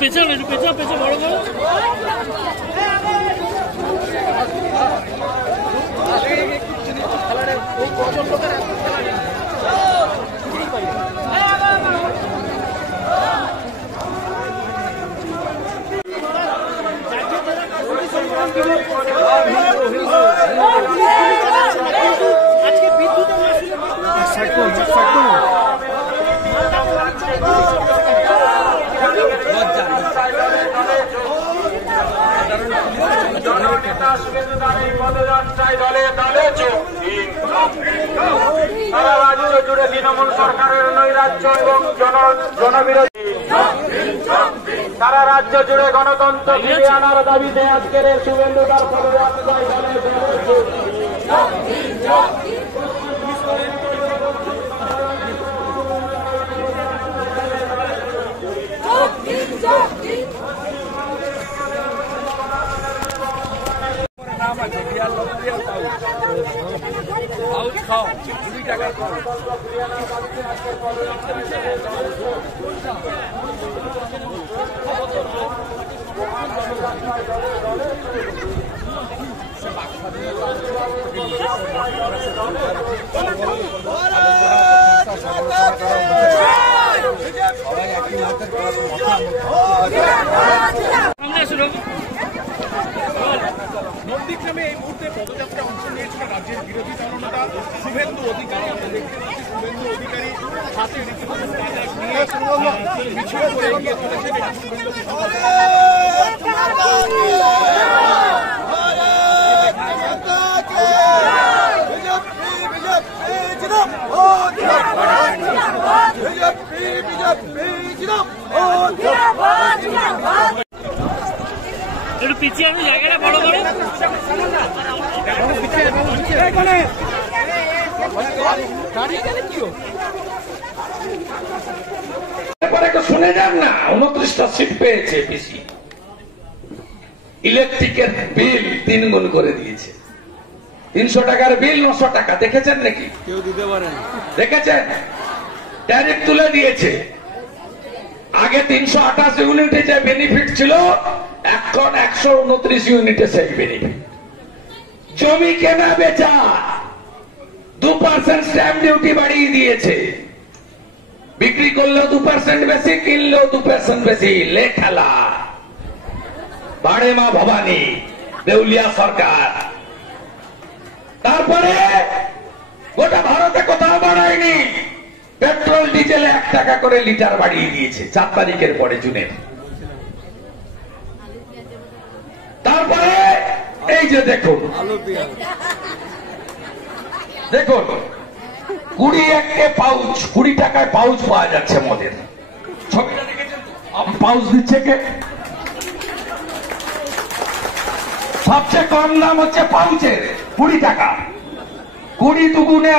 পেছনে বড় বড় আজকে বিদ্যুতের সারা রাজ্য জুড়ে তৃণমূল সরকারের নৈরাজ্য এবং জনবিরোধী সারা রাজ্য জুড়ে গণতন্ত্র ফিরিয়ে আনার দাবিতে আজকের শুভেন্দুদার পদযাত্রায় খাও 2 টাকা খাও নন্দীগ্রামে এই মুহূর্তে পদযাত্রা অংশ নিয়েছিল রাজ্যের বিরোধী দলনেতা শুভেন্দু অধিকারী। আমরা দেখতে পাচ্ছি শুভেন্দু অধিকারী হাতে রীতিমতো কাগজ নিয়ে মিছিল করে এগিয়ে চলেছেন। একটু পিছিয়ে আমি জায়গাটা বড় বড় শুনে যান না, 29টা সিট পেয়েছে পিসি। ইলেকট্রিকের বিল 3 গুণ করে দিয়েছে। 300 টাকার বিল 900 টাকা। দেখেছেন নাকি? কেউ দিতে পারে দেখেছেন? ট্যারিফ তুলে দিয়েছে। আগে 328 ইউনিটে যে বেনিফিট ছিল, এখন 129 ইউনিটে সেই বেনিফিট। জমি কেনা বেচা 2% স্ট্যাম্প ডিউটি বাড়িয়ে দিয়েছে। বিক্রি করলেও 2% বেশি, কিনলেও 2% বেশি। লেখালা বাড়ে মা ভবানী, দেউলিয়া সরকার। তারপরে গোটা ভারতে কোথাও বাড়ায়নি। পেট্রোল ডিজেলে 1 টাকা করে লিটার বাড়িয়ে দিয়েছে 4 তারিখের পরে, জুনের। তারপরে এই যে দেখুন 20 টাকায় পাউচ পাওয়া যাচ্ছে মদের। ছবিটা দেখেছেন? পাউচ দিচ্ছে কে? সবচেয়ে কম দাম হচ্ছে পাউচের, 20 টাকা। 20 দুগুণে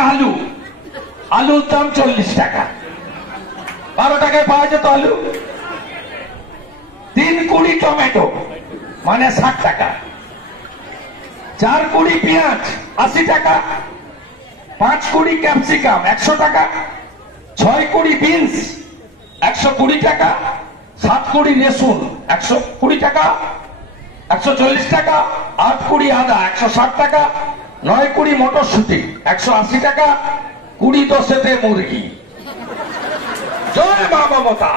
আলুর দাম 40 টাকা। 12 টাকায় পাওয়া যেত আলু। 3 কুড়ি টমেটো মানে 60 টাকা। 4 কুড়ি পেঁয়াজ 80 টাকা। 5 কুড়ি ক্যাপসিকাম 100 টাকা। 6 কুড়ি বিনস 120 টাকা। 7 কুড়ি রসুন 120 টাকা, 140 টাকা। 8 কুড়ি আদা 160 টাকা। 9 কুড়ি মটরশুটি 180 টাকা। 20 দশেতে মুরগি। জয় মা মমতা।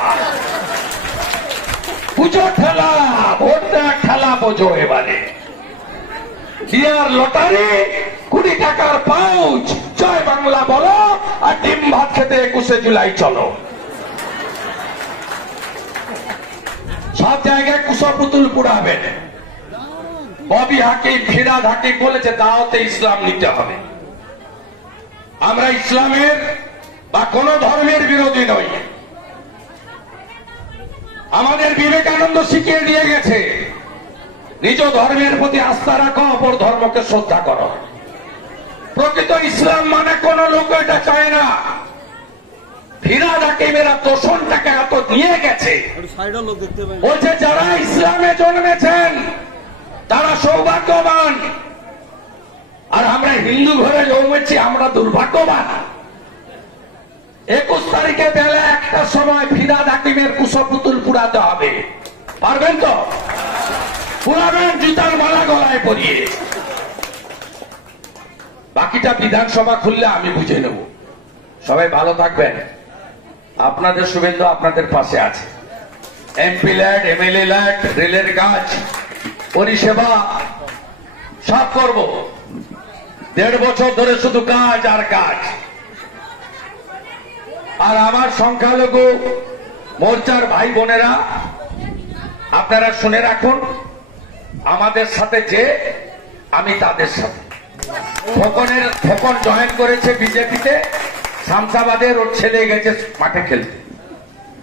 পুজো ঠেলা, ভোট দেওয়ার ঠেলা বোঝো এবারে। ডিয়ার লটারি 20 টাকার পাউচ। জয় বাংলা বলো আর ডিম ভাত খেতে 21শে জুলাই চলো। সব জায়গায় কুশপুতুল পুড়াবেন। ববি হাকিম, ফিরাদ হাকিম বলেছে দাওয়াতে ইসলাম নিতে হবে। আমরা ইসলামের বা কোন ধর্মের বিরোধী নই। আমাদের বিবেকানন্দ শিখিয়ে দিয়ে গেছে, নিজ ধর্মের প্রতি আস্থা রাখো, অপর ধর্মকে শ্রদ্ধা করো। প্রকৃত ইসলাম মানে কোন লোক এটা চায় না। ফিরাদ হাকিমেরা তোষণটাকে এত নিয়ে গেছে, বলছে যারা ইসলামে জন্মেছেন তারা সৌভাগ্যবান, আর আমরা হিন্দু ঘরে জন্মেছি আমরা দুর্ভাগ্যবান। 21 তারিখে বেলা 1টার সময় ফিরাদ হাকিমের কুশপুতুল পুরাতে হবে। পারবেন তো? পুরাবেন জুতার মালা গলায় পরিয়ে। বাকিটা বিধানসভা খুললে আমি বুঝে নেব। সবাই ভালো থাকবেন। আপনাদের শুভেন্দু আপনাদের পাশে আছে। এমপি ল্যাড, এমএলএ ল্যাড, রেলের কাজ, পরিষেবা সব করব। 1.5 বছর ধরে শুধু কাজ আর কাজ। আর আমার সংখ্যালঘু মোর্চার ভাই বোনেরা, আপনারা শুনে রাখুন, আমাদের সাথে যে আমি তাদের সাথে। খোকন জয়েন করেছে বিজেপিতে, শামসাবাদের ওর ছেলে গেছে মাঠে খেলতে।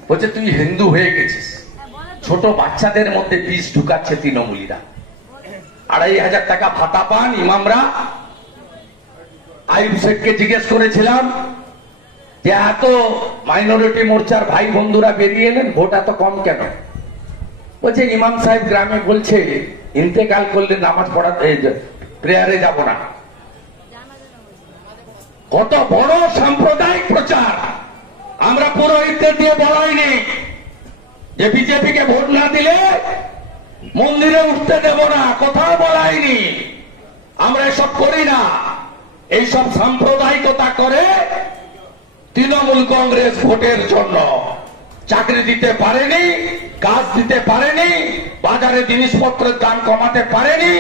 বলছে তুই হিন্দু হয়ে গেছিস। ছোট বাচ্চাদের মধ্যে বিষ ঢুকাচ্ছে তৃণমূলীরা। 2,500 টাকা ভাতা পান ইমামরা। আইব শেখকে জিজ্ঞেস করেছিলাম যে এত মাইনরিটি মোর্চার ভাই বন্ধুরা বেরিয়ে এলেন, ভোট এত কম কেন? বলছে ইমাম সাহেব গ্রামে বলছে ইন্তেকাল করলে নামাজ পড়াতে প্রেয়ারে যাব না। কত বড় সাম্প্রদায়িক প্রচার। আমরা পুরোহিতদের দিয়ে বলাইনি যে বিজেপিকে ভোট না দিলে মন্দিরে উঠতে দেব না, কোথাও বলাইনি। আমরা এসব করি না। এইসব সাম্প্রদায়িকতা করে তৃণমূল কংগ্রেস ভোটের জন্য চাকরি দিতে পারেনি, কাজ দিতে পারেনি, বাজারে জিনিসপত্রের দাম কমাতে পারেনি,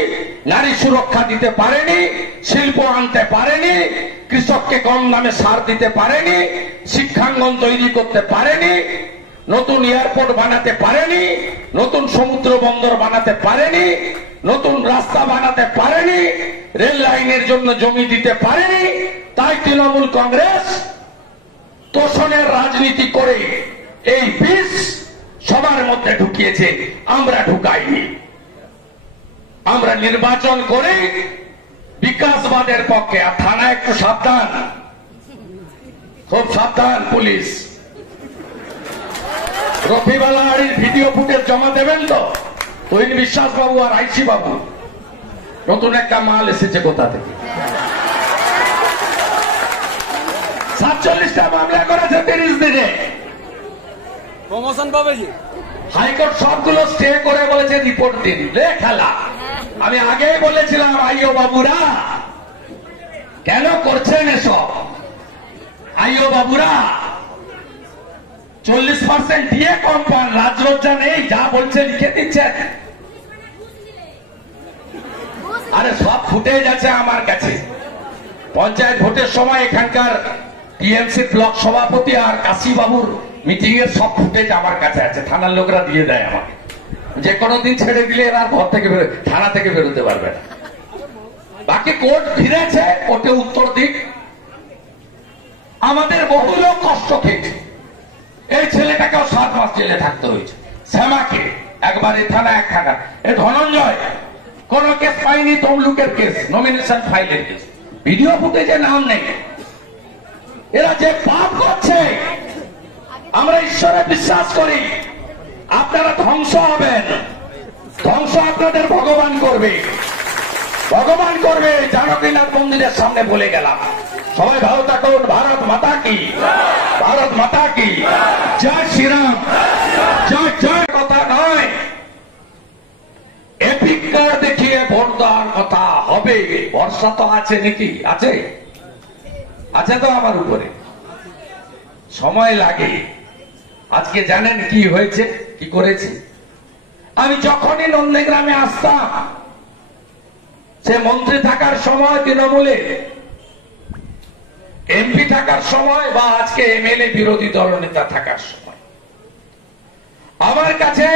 নারী সুরক্ষা দিতে পারেনি, শিল্প আনতে পারেনি, কৃষককে কম দামে সার দিতে পারেনি, শিক্ষাঙ্গন তৈরি করতে পারেনি, নতুন এয়ারপোর্ট বানাতে পারেনি, নতুন সমুদ্র বন্দর বানাতে পারেনি, নতুন রাস্তা বানাতে পারেনি, রেল লাইনের জন্য জমি দিতে পারেনি। তাই তৃণমূল কংগ্রেস তোষণের রাজনীতি করে এই বিষ সবার মধ্যে ঢুকিয়েছে। আমরা ঢুকাইনি। আমরা নির্বাচন করে বিকাশবাদের পক্ষে। আর থানা একটু সাবধান, খুব সাবধান পুলিশ। রফিবালাহারির ভিডিও ফুটেজ জমা দেবেন তো? তুহিন বিশ্বাস বাবু আর আইসি বাবু, নতুন একটা মাল এসেছে কোথা থেকে। 47টা মামলা করেছে 30 দিনে। প্রমোশন পাবে যে হাইকোর্ট সবগুলো স্টে করে বলেছে রিপোর্ট দিন। লে খেলা। আমি আগেই বলেছিলাম আইও বাবুরা কেন করছেন এসব? আইও বাবুরা 40% দিয়ে কম পান, রাজলজ্জা নেই, যা বলছে লিখে দিচ্ছেন। আরে সব ফুটেজ আছে আমার কাছে। পঞ্চায়েত ভোটের সময় এখানকার টিএমসি ব্লক সভাপতি আর কাশি বাবুর মিটিং এর সব ফুটেজ আমার কাছে আছে। থানার লোকরা দিয়ে দেয় আমাকে। যে কোনো দিন ছেড়ে দিলে এরা ঘর থেকে থানা থেকে বেরোতে পারবে না। বাকি কোর্ট ফিরেছে, কোর্টে উত্তর দিক। আমাদের বহু লোক কষ্ট খেয়েছে। এই ছেলেটাকেও 7 মাস জেলে থাকতে হয়েছে। শ্যামাকে একবার এই থানা এক থাকা। এ ধনঞ্জয় কোন কেস পাইনি, তমলুকের কেস, নমিনেশন ফাইলের কেস, ভিডিও ফুটেজে নাম নেই। এরা যে পাপ করছে, আমরা ঈশ্বরে বিশ্বাস করি। আপনারা ধ্বংস হবেন, ধ্বংস আপনাদের ভগবান করবে, ভগবান করবে। জানকীনাথ মন্দিরের সামনে বলে গেলাম। সবাই ভালো থাকুন। ভারত মাতা কি, ভারত মাতা কি জয় শ্রীরাম, জয় জয়। কথা নয়, এপিক কার্ড দেখিয়ে ভোট দেওয়ার কথা হবে। ভরসা তো আছে নাকি? আছে, আছে তো আমার উপরে। সময় লাগে। আজকে জানেন কি হয়েছে, কি করেছে? আমি যখনই নন্দীগ্রামে আসতাম, সে মন্ত্রী থাকার সময়, তৃণমূলে এমপি থাকার সময়, বা আজকে এমএলএ বিরোধী দলনেতা থাকার সময়, আমার কাছে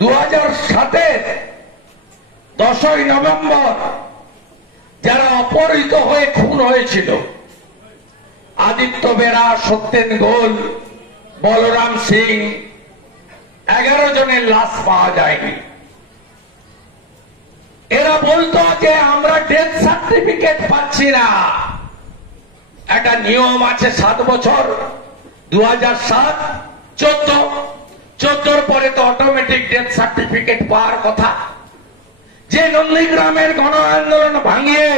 2007-এর 10ই নভেম্বর যারা অপহৃত হয়ে খুন হয়েছিল, আদিত্য বেরা, সত্যেন গোল, বলরাম সিং, 11 জনের লাশ পাওয়া যায়নি। এরা বলতো যে আমরা ডেথ সার্টিফিকেট পাচ্ছি না। একটা নিয়ম আছে 7 বছর, 2007, 14 পরে তো অটোমেটিক ডেথ সার্টিফিকেট পাওয়ার কথা। যে নন্দীগ্রামের গণ আন্দোলন ভাঙিয়ে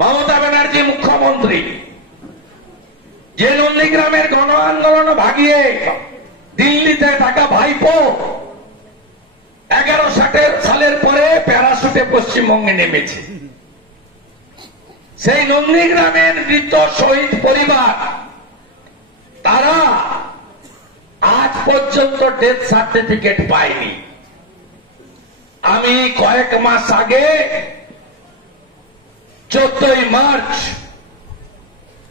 মমতা ব্যানার্জি মুখ্যমন্ত্রী, যে নন্দীগ্রামের গণ আন্দোলন ভাঙিয়ে দিল্লিতে থাকা ভাইপো 11 সালের পরে প্যারাশুটে পশ্চিমবঙ্গে নেমেছে। সেই নন্দীগ্রামের মৃত শহীদ পরিবার তারা আজ পর্যন্ত ডেথ সার্টিফিকেট পায়নি। আমি কয়েক মাস আগে 14ই মার্চ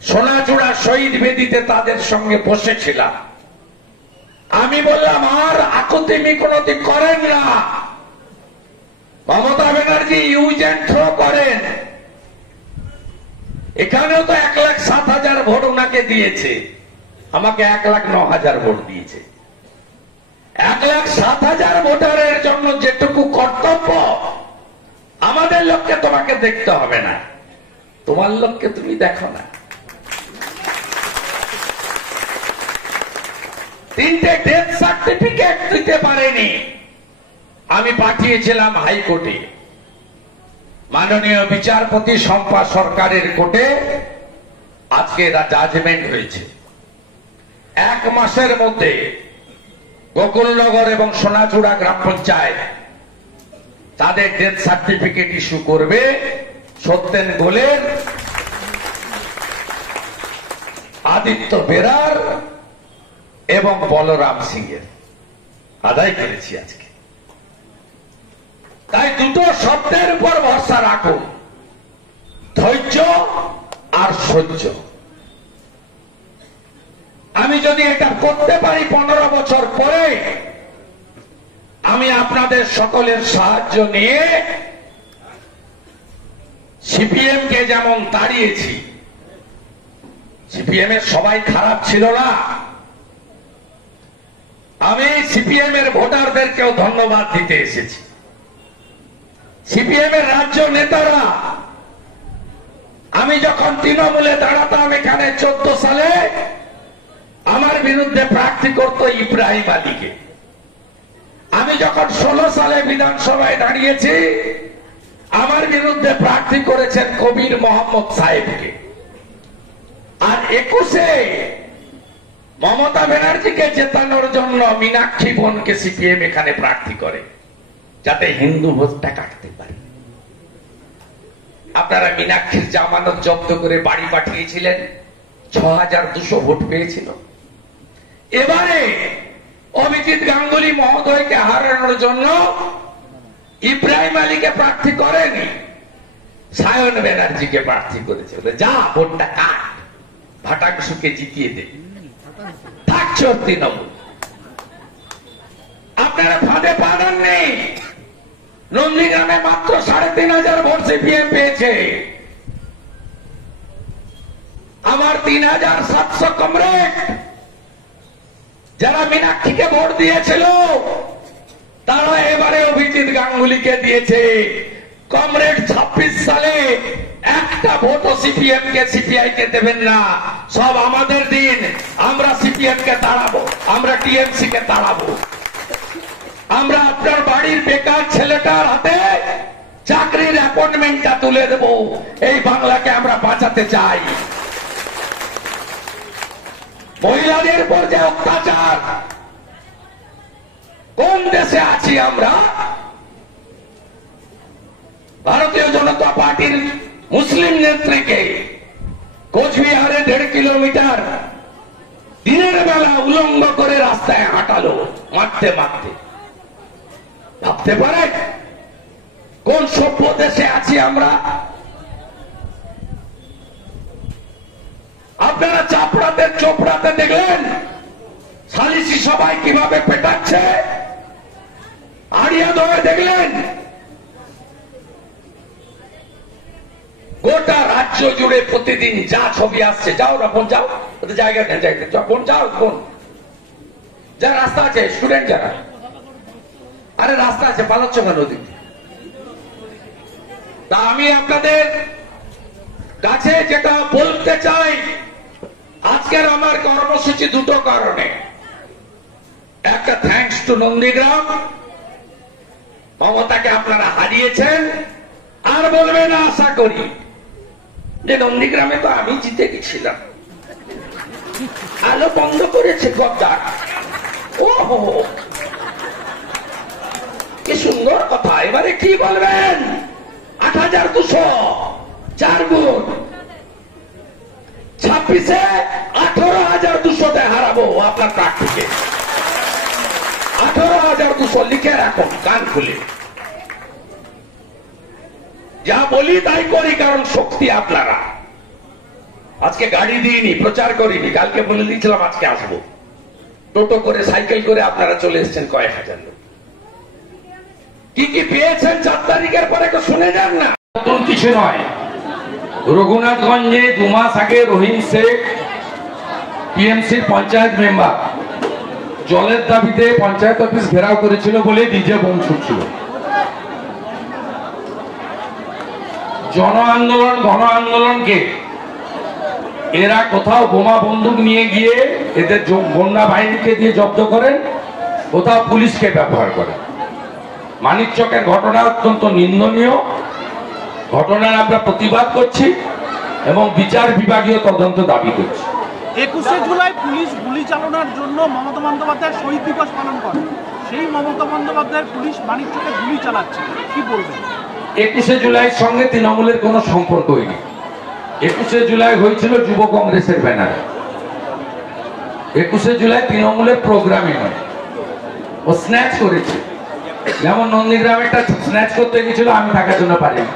সোনাচূড়া শহীদ বেদিতে তাদের সঙ্গে বসেছিলাম। আমি বললাম, আর আকুতিমি কোনদিন করেন না। Mamata Banerjee use and throw করেন। এখানেও তো 1,07,000 ভোট ওনাকে দিয়েছে, আমাকে 1,09,000 ভোট দিয়েছে। 1,07,000 ভোটারের জন্য যেটুকু কর্তব্য, আমাদের লোককে তোমাকে দেখতে হবে না, তোমার লোককে তুমি দেখো না। 3টে ডেথ সার্টিফিকেট দিতে পারেনি। আমি পাঠিয়েছিলাম হাইকোর্টে, মাননীয় বিচারপতি শম্পা সরকারের কোর্টে আজকে জাজমেন্ট হয়েছে। 1 মাসের মধ্যে গোকুলনগর এবং সোনাচূড়া গ্রাম পঞ্চায়েত তাদের ডেথ সার্টিফিকেট ইস্যু করবে। সত্যেন গোলের, আদিত্য বেরার এবং বলরাম সিং এর আদায় করেছি আজকে। তাই দুটো শব্দের উপর ভরসা রাখুন, ধৈর্য আর সহ্য। আমি যদি এটা করতে পারি 15 বছর পরে, আমি আপনাদের সকলের সাহায্য নিয়ে সিপিএম কে যেমন তাড়িয়েছি, সিপিএম এর সবাই খারাপ ছিল না, আমি সিপিএম এর ভোটারদেরকেও ধন্যবাদ দিতে এসেছি। সিপিএম এর রাজ্য নেতারা, আমি যখন তৃণমূলে দাঁড়াতাম এখানে 14 সালে, আমার বিরুদ্ধে প্রার্থী করত ইব্রাহিম আলীকে। আমি যখন 16 সালে বিধানসভায় দাঁড়িয়েছি, আমার বিরুদ্ধে প্রার্থী করেছেন কবির মোহাম্মদ সাহেবকে। আর 21-এ মমতা ব্যানার্জিকে জেতানোর জন্য মীনাক্ষী বোনকে সিপিএম এখানে প্রার্থী করে, যাতে হিন্দু ভোটটা কাটতে পারে। আপনারা মীনাক্ষীর জামানত জব্দ করে বাড়ি পাঠিয়েছিলেন, 6,200 ভোট পেয়েছিল। এবারে অভিজিৎ গাঙ্গুলি মহোদয়কে হারানোর জন্য ইব্রাহিম আলীকে প্রার্থী করেনি, সায়ন ব্যানার্জিকে প্রার্থী করেছে। যা ভোটটা কাট, ভাটাংশুকে জিতিয়ে দে, থাকছ তৃণমূল। আপনারা ফাঁদে পা দেননি। নন্দীগ্রামে মাত্র 3,500 ভোট সিপিএম পেয়েছে। আমার 3,700 কমরেড যারা মীনাক্ষীকে ভোট দিয়েছিল, তারা এবারে অভিজিৎ গাঙ্গুলিকে দিয়েছে। কমরেড 26 সালে একটা ভোটও সিপিএম কে সিপিআই কে দেবেন না, সব আমাদের দিন। আমরা সিপিএম কে তাড়াবো, আমরা টিএমসি কে তাড়াবো। আমরা আপনার বাড়ির বেকার ছেলেটার হাতে চাকরির অ্যাপয়েন্টমেন্টটা তুলে দেব। এই বাংলাকে আমরা বাঁচাতে চাই। মহিলাদের উপর যে অত্যাচার, কোন দেশে আছি আমরা? ভারতীয় জনতা পার্টির মুসলিম নেত্রীকে কোচবিহারে 1.5 কিলোমিটার দিনের বেলা উলঙ্গ করে রাস্তায় হাঁটালো, মারতে মারতে। ভাবতে পারে কোন সভ্য দেশে আছি আমরা? আপনারা চাপড়াতে চোপড়াতে দেখলেন সালিসি সবাই কিভাবে পেটাচ্ছে। আড়িয়াদহে দেখলেন। গোটা রাজ্য জুড়ে প্রতিদিন যা ছবি আসছে, যাও না বোন, যাও জায়গা বোন, যাও বোন, যা রাস্তা আছে, স্টুডেন্ট যারা, আরে রাস্তা আছে, পালাচ্ছ কেন ওদিক? তা আমি আপনাদের কাছে যেটা বলতে চাই, আজকের আমার কর্মসূচি দুটো কারণে। একটা, থ্যাঙ্কস টু নন্দীগ্রাম, মমতাকে আপনারা হারিয়েছেন। আর বলবে না আশা করি যে নন্দীগ্রামে তো আমি জিতে গেছিলাম, আলো বন্ধ করেছে গদ্দার। ওহো, কি সুন্দর কথা। এবারে কি বলবেন? ৮,২০০, 4 গুণ 26-এ 18,২০০ হারাবো আপনার প্রার্থীকে। 18,২০০ লিখে রাখুন কান খুলে। যা বলি তাই করি, কারণ শক্তি আপনারা। আজকে গাড়ি দিইনি, প্রচার করিনি, কালকে বলে দিয়েছিলাম আজকে আসবো। টোটো করে, সাইকেল করে আপনারা চলে এসেছেন কয়েক হাজার লোক। কি কি পেয়েছেন 4 তারিখের পরে শুনে যান না। নতুন কিছু নয়। রঘুনাথগঞ্জে 2 মাস আগে রহিম শেখ টিএমসির পঞ্চায়েত মেম্বার জলের দাবিতে পঞ্চায়েত অফিস ঘেরাও করেছিল বলে ডিজে বোম ছুটছিল। জন আন্দোলন, গণ আন্দোলনকে এরা কোথাও বোমা বন্দুক নিয়ে গিয়ে এদের বন্যা বাহিনীকে দিয়ে জব্দ করেন, কোথাও পুলিশকে ব্যবহার করেন। মানিকচকের ঘটনা অত্যন্ত নিন্দনীয় ঘটনার আমরা প্রতিবাদ করছি এবং বিচার বিভাগীয় তদন্ত দাবি করছি। 21শে জুলাই পুলিশ গুলি চালানোর জন্য মমতা বন্দ্যোপাধ্যায় শহীদ দিবস পালন করে, সেই মমতা বন্দ্যোপাধ্যায়ের পুলিশ মানিকচকে গুলি চালাচ্ছে, কি বলবেন? 21শে জুলাইয়ের সঙ্গে তৃণমূলের কোনো সম্পর্কই নেই। 21শে জুলাই হয়েছিল যুব কংগ্রেসের ব্যানারে। 21শে জুলাই তৃণমূলের প্রোগ্রামই নয়। ও স্ন্যাচ করেছে, যেমন নন্দীগ্রামেরটা স্ন্যাচ করতে গেছিল, আমি থাকার জন্য পারিনি।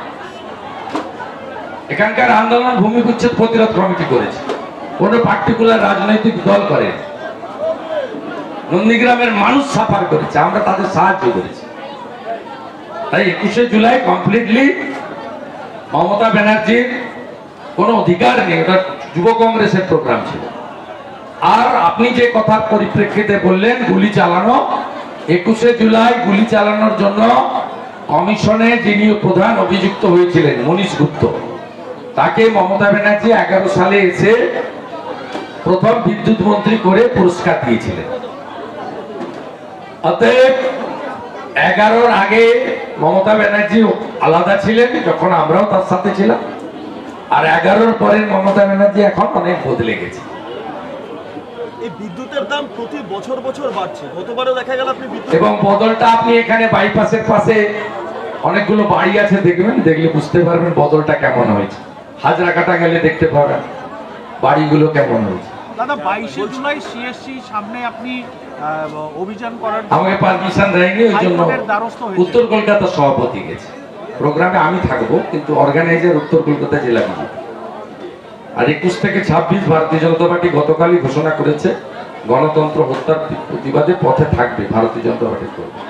এখানকার আন্দোলন ভূমি বিচ্ছেদ প্রতিরোধ কমিটি করেছে, কোন পার্টিকুলার রাজনৈতিক দল করে। নন্দীগ্রামের মানুষ সাফার করেছে, আমরা তাদের সাহায্য করেছি। তাই 21শে জুলাই কমপ্লিটলি মমতা ব্যানার্জির কোন অধিকার নেই, ওটা যুব কংগ্রেসের প্রোগ্রাম ছিল। আর আপনি যে কথার পরিপ্রেক্ষিতে বললেন গুলি চালানো, 21শে জুলাই গুলি চালানোর জন্য কমিশনে যিনি প্রধান অভিযুক্ত হয়েছিলেন মনীষ গুপ্ত, তাকে মমতা ব্যানার্জি 11 সালে এসে প্রথম বিদ্যুৎ মন্ত্রী করে পুরস্কার দিয়েছিলেন। অতএব 11-র আগে মমতা ব্যানার্জি আলাদা ছিলেন, যখন আমরাও তার সাথে ছিলাম। আর 11-র পরের মমতা ব্যানার্জি এখন অনেক বদলে গেছে। এই বিদ্যুতের দাম প্রতি বছর বছর বাড়ছে, গতবারও দেখা গেল আপনি এবং বদলটা আপনি এখানে বাইপাসের পাশে অনেকগুলো বাড়ি আছে, দেখবেন, দেখলে বুঝতে পারবেন বদলটা কেমন হয়েছে। হাজরাকাটা গেলে দেখতে পাবেন বাড়িগুলো কেমন হয়েছে। দাদা 22শে জুলাই সিএসসি সামনে আপনি অভিযান করার আমাকে পারমিশন দেয়নি, ওই জন্য উত্তর কলকাতা সভাপতি গেছে। প্রোগ্রামে আমি থাকবো, কিন্তু অর্গানাইজার উত্তর কলকাতা জেলা বিজেপি। আর 21 থেকে 26 ভারতীয় জনতা পার্টি গতকালই ঘোষণা করেছে গণতন্ত্র হত্যার প্রতিবাদে পথে থাকবে ভারতীয় জনতা পার্টির কর্মী।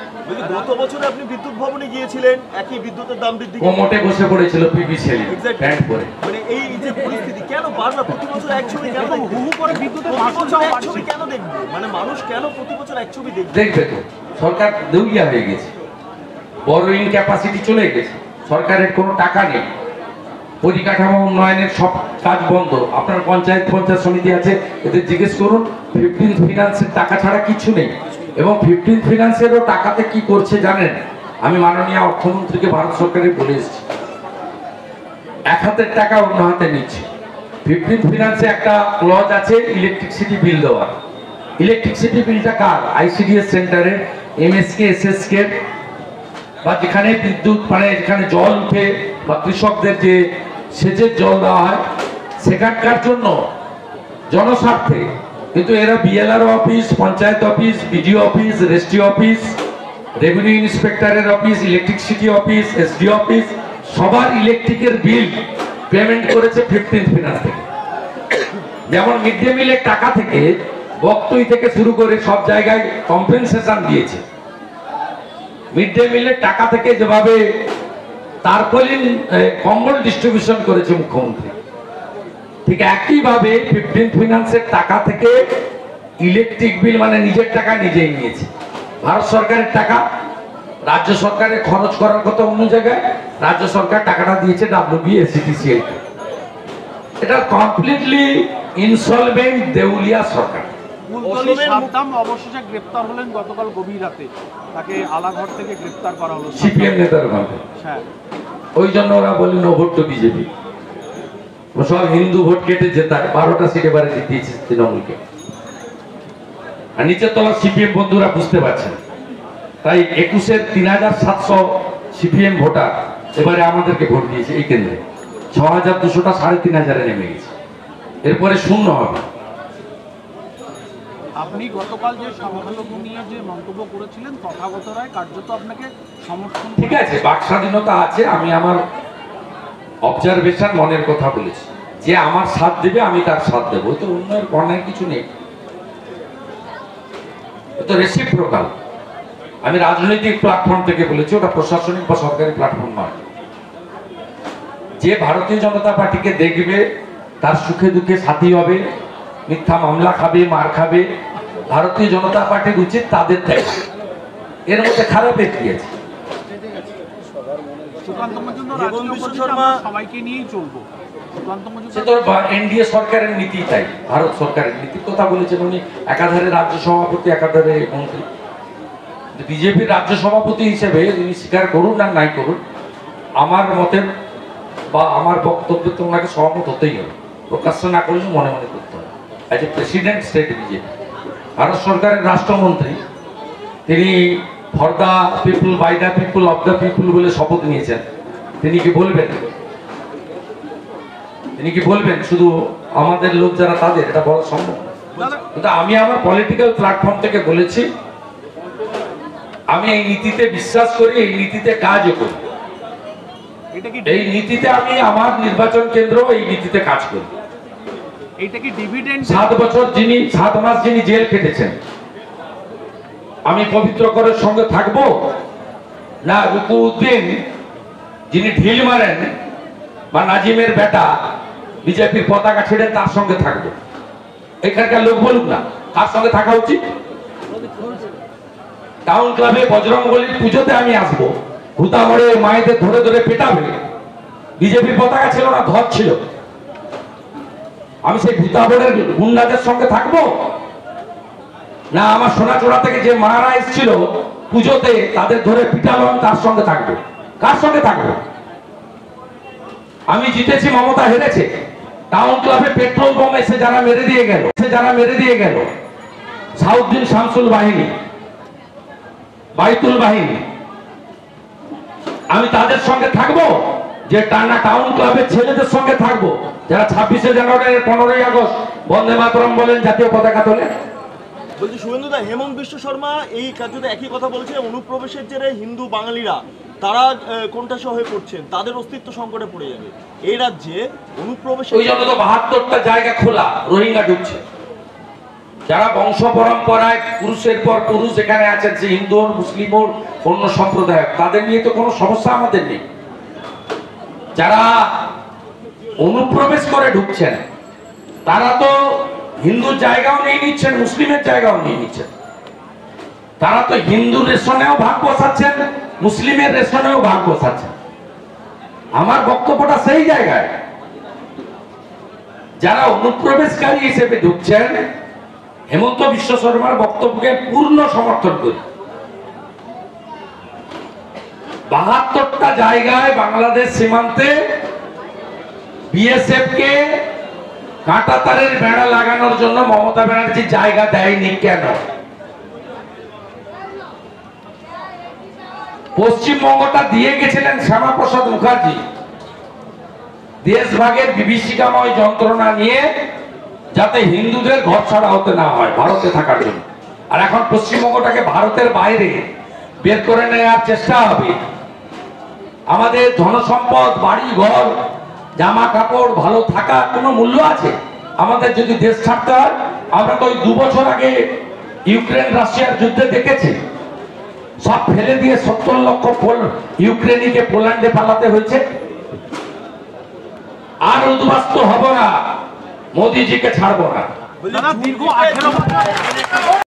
গত বছরে আপনি বিদ্যুৎ ভবনে গিয়েছিলেন, একই বিদ্যুতের দাম বৃদ্ধি কোমোটে বসে পড়েছিল পিবি ছেলে প্যান্ট পরে। মানে এই যে পরিস্থিতি কেন বারবার প্রতি বছর এক ছবি কেন হু হু করে বিদ্যুতের মাসুলটাও এক ছবি কেন দেখবে? মানে মানুষ কেন প্রতি বছর এক ছবি দেখবে? দেখবে তো, সরকার দেউলিয়া হয়ে গেছে, বড়োইং ক্যাপাসিটি চলে গেছে, সরকারের কোনো টাকা নেই, পরিকাঠামো উন্নয়নের সব কাজ বন্ধ। আপনার পঞ্চায়েত সমিতি আছে, এদের জিজ্ঞেস করুন, 15th ফিনান্সের টাকা ছাড়া কিছু নেই। এবং 15th ফিনান্সেরও টাকাতে কি করছে জানেন? আমি মাননীয় অর্থমন্ত্রীকে ভারত সরকারে বলে এসেছি, এক হাতের টাকা অন্য হাতে নিচ্ছে। 15th ফিনান্সে একটা ক্লজ আছে ইলেকট্রিসিটি বিল দেওয়ার। ইলেকট্রিসিটি বিলটা কার? আইসিডিএস সেন্টারের, এমএসকে, এসএসকে, বা যেখানে বিদ্যুৎ মানে যেখানে জল উঠে বা কৃষকদের যে সেচের জল দেওয়া হয় সেখানকার জন্য, জনস্বার্থে। কিন্তু এরা BLR office, panchayat office, BDO office, registry office, revenue ইন্সপেক্টরের office, electricity office, SD office, সবার ইলেকট্রিকের বিল পেমেন্ট করেছে 15th ফিনান্স থেকে। যেমন মিড ডে মিলের টাকা থেকে, বক্তই থেকে শুরু করে সব জায়গায় কম্পেনসেশন দিয়েছে। মিড ডে মিলের টাকা থেকে যেভাবে তারপলিন কম্বল ডিস্ট্রিবিউশন করেছে মুখ্যমন্ত্রী, ঠিক একইভাবে 15th ফিনান্সের টাকা থেকে ইলেকট্রিক বিল মানে নিজের টাকা নিজেই নিয়েছে। ভারত সরকারের টাকা রাজ্য সরকারের খরচ করার কথা অন্য জায়গায়, রাজ্য সরকার টাকাটা দিয়েছে WBSETCL। এটা কমপ্লিটলি ইনসলভেন্ট দেউলিয়া সরকার। অবশেষে গ্রেপ্তার হলেন গতকাল গভীর রাতে, তাকে আলাঘর থেকে গ্রেপ্তার করা হলো সিপিএম নেতার মধ্যে। ওই জন্য ওরা বলে নো ভোট টু বিজেপি, সব হিন্দু ভোট কেটে জেতায়, 12টা সিটে বারে জিতিয়েছে তৃণমূলকে। আর নিচের তলার সিপিএম বন্ধুরা বুঝতে পারছেন। তাই 21-এর 3700 সিপিএম ভোটার এবারে আমাদেরকে ভোট দিয়েছে এই কেন্দ্রে। 6200টা 3500-এ নেমে গেছে, এরপরে শূন্য হবে। আপনি গতকাল যে সংখ্যালঘু নিয়ে যে মন্তব্য করেছিলেন, তথাগত রায় কার্যত আপনাকে সমর্থন। ঠিক আছে, বাক স্বাধীনতা আছে, আমি আমার অবজারভেশন মনের কথা বলেছি, যে আমার সাথ দেবে আমি তার সাথ দেবো, তো অন্যের অন্যায় কিছু নেই, তো রেসিপ্রোকাল। আমি রাজনৈতিক প্ল্যাটফর্ম থেকে বলেছি, ওটা প্রশাসনিক বা সরকারি প্ল্যাটফর্ম নয়। যে ভারতীয় জনতা পার্টিকে দেখবে তার সুখে দুঃখে সাথী হবে, মিথ্যা মামলা খাবে, মার খাবে, ভারতীয় জনতা পার্টির উচিত তাদের দেখা। এর মধ্যে খারাপের কি আছে? সুকান্ত মজুমদার রাজকীয় পরিষদ আমরা সবাইকে নিয়েই চলবো। সুকান্ত সে মজুমদার তো এনডিএ সরকারের নীতি, তাই ভারত সরকারের নীতির কথা বলেছেন উনি। একাধারে রাজ্য সভাপতি, একাধারে মন্ত্রী। বিজেপির রাজ্য সভাপতি হিসেবে তিনি স্বীকার করুন আর নাই করুন, আমার মতের বা আমার বক্তব্যে তো ওনাকে সহমত হতেই হবে, প্রকাশ্য না করলে মনে মনে করতে হবে। As a president state BJP, Bharat সরকারের রাষ্ট্রমন্ত্রী, তিনি for the people, by the people, of the people বলে শপথ নিয়েছেন। তিনি কি বলবেন, তিনি কি বলবেন শুধু আমাদের লোক যারা তাদের, এটা বলা সম্ভব না। কিন্তু আমি আমার পলিটিক্যাল প্ল্যাটফর্ম থেকে বলেছি, আমি এই নীতিতে বিশ্বাস করি, এই নীতিতে কাজও করি। এই নীতিতে আমি আমার নির্বাচন কেন্দ্র এই নীতিতে কাজ করি। এইটা কি ডিভিডেন্ড? 7 বছর যিনি 7 মাস যিনি জেল কেটেছেন, আমি পবিত্র করের সঙ্গে থাকবো না রুকুউদ্দিন যিনি ঢিল মারেন বা নাজিমের বেটা বিজেপির পতাকা ছেড়ে তার সঙ্গে থাকবো? এখানকার লোক বলুক না কার সঙ্গে থাকা উচিত। টাউন ক্লাবে বজরংবলীর পুজোতে আমি আসবো, ভূতামরে মায়েদের ধরে ধরে পেটাবে, বিজেপির পতাকা ছিল না, ধ্বজ ছিল, আমি সেই ভূতামরের গুন্ডাদের সঙ্গে থাকবো? না আমার সোনাচূড়া থেকে যে মারা এসেছিল পুজোতে তাদের ধরে পিটালো, আমি তার সঙ্গে থাকবো? কার সঙ্গে থাকবো? আমি জিতেছি, মমতা হেরেছে। টাউন ক্লাবে পেট্রোল বোম এসে যারা মেরে দিয়ে গেল, সাউদ্দিন শামসুল বাহিনী, বাইতুল বাহিনী, আমি তাদের সঙ্গে থাকবো? যে টানা টাউন ক্লাবের ছেলেদের সঙ্গে থাকবো যারা 26শে জানুয়ারি, 15ই আগস্ট বন্দে মাতরম বলেন, জাতীয় পতাকা তোলেন? বলছি শুভেন্দুদা, হেমন্ত বিশ্ব শর্মা এই কার্যত একই কথা বলেছে, অনুপ্রবেশের জেরে হিন্দু বাঙালিরা তারা কোণঠাসা হয়ে পড়ছেন, তাদের অস্তিত্ব সংকটে পড়ে যাবে। এই রাজ্যে অনুপ্রবেশের ওই জন্য তো 72টা জায়গা খোলা, রোহিঙ্গা ঢুকছে। যারা বংশ পরম্পরায় পুরুষের পর পুরুষ এখানে আছেন, সে হিন্দু হোক, মুসলিম হোক, অন্য সম্প্রদায়, তাদের নিয়ে তো কোনো সমস্যা আমাদের নেই। যারা অনুপ্রবেশ করে ঢুকছেন তারা তো হিন্দুর জায়গাও নিয়ে নিচ্ছেন, মুসলিমের জায়গাও নিয়ে নিচ্ছেন। তারা তো হিন্দুর রেশনেও ভাগ বসাচ্ছেন, মুসলিমের রেশনেও ভাগ বসাচ্ছেন। আমার বক্তব্যটা সেই জায়গায়, যারা অনুপ্রবেশকারী হিসেবে ঢুকছেন, হেমন্ত বিশ্ব শর্মার বক্তব্যকে পূর্ণ সমর্থন করি। 72টা জায়গায় বাংলাদেশ সীমান্তে বিএসএফ কে কাঁটা তারের বেড়া লাগানোর জন্য মমতা ব্যানার্জি জায়গা দেয়নি কেন? পশ্চিমবঙ্গটা দিয়ে গেছিলেন শ্যামাপ্রসাদ মুখার্জি দেশভাগের বিভীষিকাময় যন্ত্রণা নিয়ে, যাতে হিন্দুদের ঘর ছাড়া হতে না হয় ভারতে থাকার জন্য। আর এখন পশ্চিমবঙ্গটাকে ভারতের বাইরে বের করে নেওয়ার চেষ্টা হবে। আমাদের ধনসম্পদ, বাড়ি ঘর, জামা কাপড়, ভালো থাকা কোনো মূল্য আছে? আমাদের যদি দেশ ছাড়তে হয়, আমরা তো ওই 2 বছর আগে ইউক্রেন রাশিয়ার যুদ্ধে দেখেছি, সব ফেলে দিয়ে 70 লক্ষ ইউক্রেনিকে পোল্যান্ডে পালাতে হয়েছে। আর উদ্বাস্তু হব না, মোদিজিকে ছাড়বো না। দীর্ঘ 18 বছর